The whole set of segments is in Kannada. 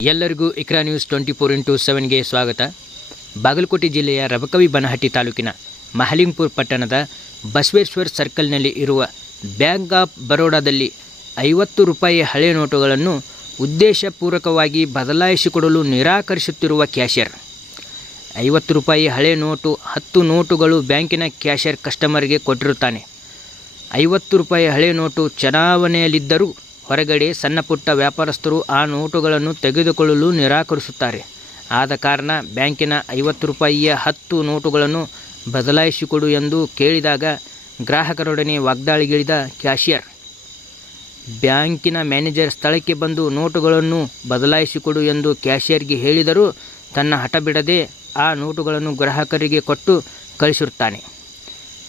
ಎಲ್ಲರಿಗೂ ಇಕ್ರಾ ನ್ಯೂಸ್ 24x7ಗೆ ಸ್ವಾಗತ. ಬಾಗಲಕೋಟೆ ಜಿಲ್ಲೆಯ ರಬಕವಿ ಬನಹಟ್ಟಿ ತಾಲೂಕಿನ ಮಹಲಿಂಗಪುರ ಪಟ್ಟಣದ ಬಸವೇಶ್ವರ ಸರ್ಕಲ್ನಲ್ಲಿ ಇರುವ ಬ್ಯಾಂಕ್ ಆಫ್ ಬರೋಡಾದಲ್ಲಿ 50 ರೂಪಾಯಿ ಹಳೆ ನೋಟುಗಳನ್ನು ಉದ್ದೇಶಪೂರ್ವಕವಾಗಿ ಬದಲಾಯಿಸಿಕೊಡಲು ನಿರಾಕರಿಸುತ್ತಿರುವ ಕ್ಯಾಷಿಯರ್. 50 ರೂಪಾಯಿ ಹಳೆ ನೋಟು 10 ನೋಟುಗಳು ಬ್ಯಾಂಕಿನ ಕ್ಯಾಷಿಯರ್ ಕಸ್ಟಮರ್ಗೆ ಕೊಟ್ಟಿರುತ್ತಾನೆ. 50 ರೂಪಾಯಿ ಹಳೆ ನೋಟು ಚಲಾವಣೆಯಲ್ಲಿದ್ದರೂ ಹೊರಗಡೆ ಸಣ್ಣಪುಟ್ಟ ವ್ಯಾಪಾರಸ್ಥರು ಆ ನೋಟುಗಳನ್ನು ತೆಗೆದುಕೊಳ್ಳಲು ನಿರಾಕರಿಸುತ್ತಾರೆ. ಆದ ಕಾರಣ ಬ್ಯಾಂಕಿನ 50 ರೂಪಾಯಿಯ 10 ನೋಟುಗಳನ್ನು ಬದಲಾಯಿಸಿಕೊಡು ಎಂದು ಕೇಳಿದಾಗ ಗ್ರಾಹಕರೊಡನೆ ವಾಗ್ದಾಳಿಗಿಳಿದ ಕ್ಯಾಷಿಯರ್. ಬ್ಯಾಂಕಿನ ಮ್ಯಾನೇಜರ್ ಸ್ಥಳಕ್ಕೆ ಬಂದು ನೋಟುಗಳನ್ನು ಬದಲಾಯಿಸಿಕೊಡು ಎಂದು ಕ್ಯಾಷಿಯರ್ಗೆ ಹೇಳಿದರೂ ತನ್ನ ಹಠ ಬಿಡದೆ ಆ ನೋಟುಗಳನ್ನು ಗ್ರಾಹಕರಿಗೆ ಕೊಟ್ಟು ಕಳಿಸಿರುತ್ತಾನೆ.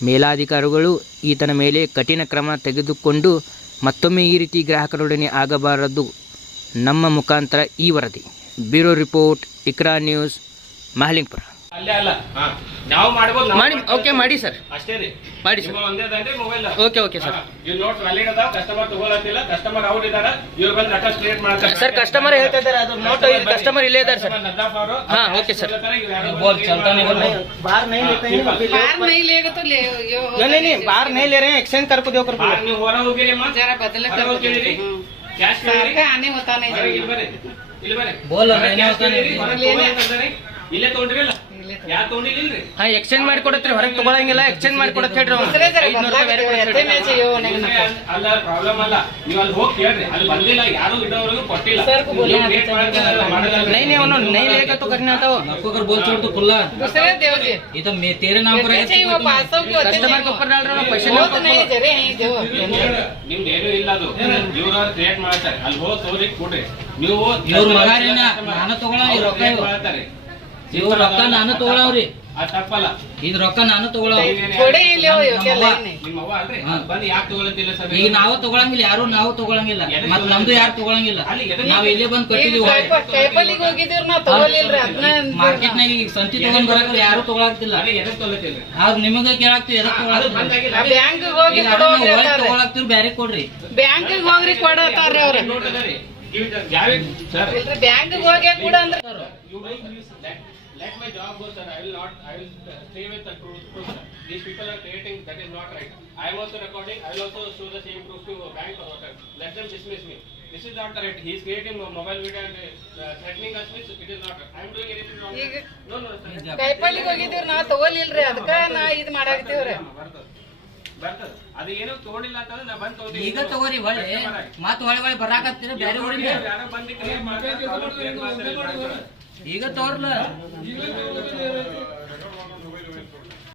ಮೇಲಾಧಿಕಾರಿಗಳು ಈತನ ಮೇಲೆ ಕಠಿಣ ಕ್ರಮ ತೆಗೆದುಕೊಂಡು ಮತ್ತೊಮ್ಮೆ ಈ ರೀತಿ ಗ್ರಾಹಕರೊಡನೆ ಆಗಬಾರದು. ನಮ್ಮ ಮುಖಾಂತರ ಈ ವರದಿ. Bureau report, Iqra news, Mahalingapura. Okay ಮಾಡಿ ಸರ್, ಅಷ್ಟೇ ರೀ ಮಾಡಿ sir. Okay sir. Sir customer ಹೇಳ್ತಾ ಇದ್ದಾರೆ ಅದು ನೋಟ್ ಕಸ್ಟಮರ್ ಇಲ್ಲೇ ಇದ್ದಾರೆ ಸರ್. ಹಾಂ ಓಕೆ ಸರ್. बाहर नहीं लेते हैं, बाहर नहीं लेगा तो ले नहीं बाहर नहीं ले रहे हैं, एक्सचेंज कर को दो कर जरा बदल कैश आने होता नहीं बोल ಇಲ್ಲೇ ತಗೊಂಡ್ರಿಲ್ಲ ಯಾ ತಗೊಂಡಿಲ್ರಿ. ಹಾ ಎಕ್ಸ್ಚೇಂಜ್ ಮಾಡಿ ಕೊಡತ್ರಿ, ಹೊರಗೆ ತಗೊಳಂಗಿಲ್ಲ, ಎಕ್ಸ್ಚೇಂಜ್ ಮಾಡಿ ಕೊಡತ್ ಹೇಳ್ರಿ. ಅಲ್ಲ ಪ್ರಾಬ್ಲಮ್ ಅಲ್ಲ, ನೀವು ಅಲ್ಲಿ ಹೋಗಿ ಕೇಳ್ರಿ, ಅಲ್ಲಿ ಬಂದಿಲ್ಲ ಯಾರು ಇಡೋವರೆಗೂ ಕೊಟ್ಟಿಲ್ಲ. नहीं उन्होंने नहीं लेगा तो करना था आपको अगर बोल छोड़ तो खुला दूसरे देव जी ये तो मैं तेरे नाम पर है वो 500 के कस्टमर के ऊपर डाल रहा हूं पैसे नहीं जरे नहीं देव ನಿಮ್ ಏನು ಇಲ್ಲ ಅದು ಇವರು ಕ್ರಿಯೇಟ್ ಮಾಡ್ತಾರೆ. ಅಲ್ಲಿ ಹೋಗಿ ತೋರಿ ಕೊಡ್ರಿ. ನೀವು ಇವರು ಮಗಾರಿನ ನಾನು ತಗೊಳ್ಳೋ ರೊಕ್ಕ ಮಾಡ್ತಾರೆ. ಇವರು ರೊಕ್ಕ ನಾನು ತಗೊಳ್ಳವ್ರಿ, ಆ ತಪ್ಪಲ್ಲ. ಇದು ರೊಕ್ಕ ನಾನು ತಗೊಳ್ಳವ್ರಿ. ಥೋಡೆ ಇಲ್ಲೋ ನಿಮ್ಮವ್ವ ಅಲ್ರಿ ಬಂದು ಯಾಕೆ ತಗೊಳ್ಳಂತಿಲ್ಲ ಸರ್? ಈಗ ನಾವು ತಗೊಳಂಗಿಲ್ಲ, ಯಾರು ನಾವು ತಗೊಳಂಗಿಲ್ಲ, ಮತ್ತೆ ನಮ್ದು ಯಾರು ತಗೊಳಂಗಿಲ್ಲ. ನಾವು ಇಲ್ಲೇ ಬಂದು ಕಟ್ಟಿದೀವಿ. ಕೈಪಲ್ಲಿಗೆ ಹೋಗಿದ್ದೀವಿ ನಾವು ತಗೊಳ್ಳಿಲ್ರಿ. ಅದನ್ನ ಮಾರ್ಕೆಟ್ನಾಗ ಈಗ ಸಂತಿ ತಗೊಂಡ್ ಬರಕ್ರೆ ಯಾರು ತಗೊಳಕ್ತಿಲ್ಲ. ಅದು ನಿಮಗೆ ಕೇಳಾಕ್ತಿವಿ ಎದಕ್ಕೆ ತಗೊಳಕ್ತಿಲ್ಲ. ಬ್ಯಾಂಕ್ ಹೋಗಿ ತಗೊಳಕ್ತಿವಿ, ಬ್ಯಾರೆ ಕೊಡ್ರಿ. ಬ್ಯಾಂಕ್ ಹೋಗ್ರಿ ಕೊಡತಾರ್ರಿ ಅವ್ರು. ಬ್ಯಾಂಕ್ ಹೋಗಿ ಕೂಡ ಅಂದ್ರೆ let my job go sir, I will stay with the truth sir. These people are creating, that is not right. I am also recording, I will also show the same proof to bank or whatever. Let them dismiss me. This is not right. He is creating mobile video and threatening us. It is not right. I am doing anything wrong. No sir. ಕೈಪಲ್ಲಿಗೆ ಹೋಗಿದ್ದೀವಿ ನಾವು ತಗೊಳ್ಳಿಲ್ರಿ, ಅದಕ್ಕೆ ನಾ ಇದು ಮಾಡಾಕತ್ತೀವ್ರಿ. ಬರ್ತದ ಅದು ಏನೋ ತಗೊಂಡಿಲ್ಲ ಅಂತಂದ್ರೆ ನಾ ಬಂದು ತಗೋತೀವಿ. ಈಗ ತಗೋರಿ ಹೊಳೆ ಮಾತು ಹೊಳೆ ಬರಾಕತ್ತೀರ ಬೇರೆ ಊರಿಂದ ಯಾರೋ ಬಂದು ಕ್ರಿಯೇಟ್ ಮಾಡ್ತಾರೆ. ಈಗ ತೋರ್ಲ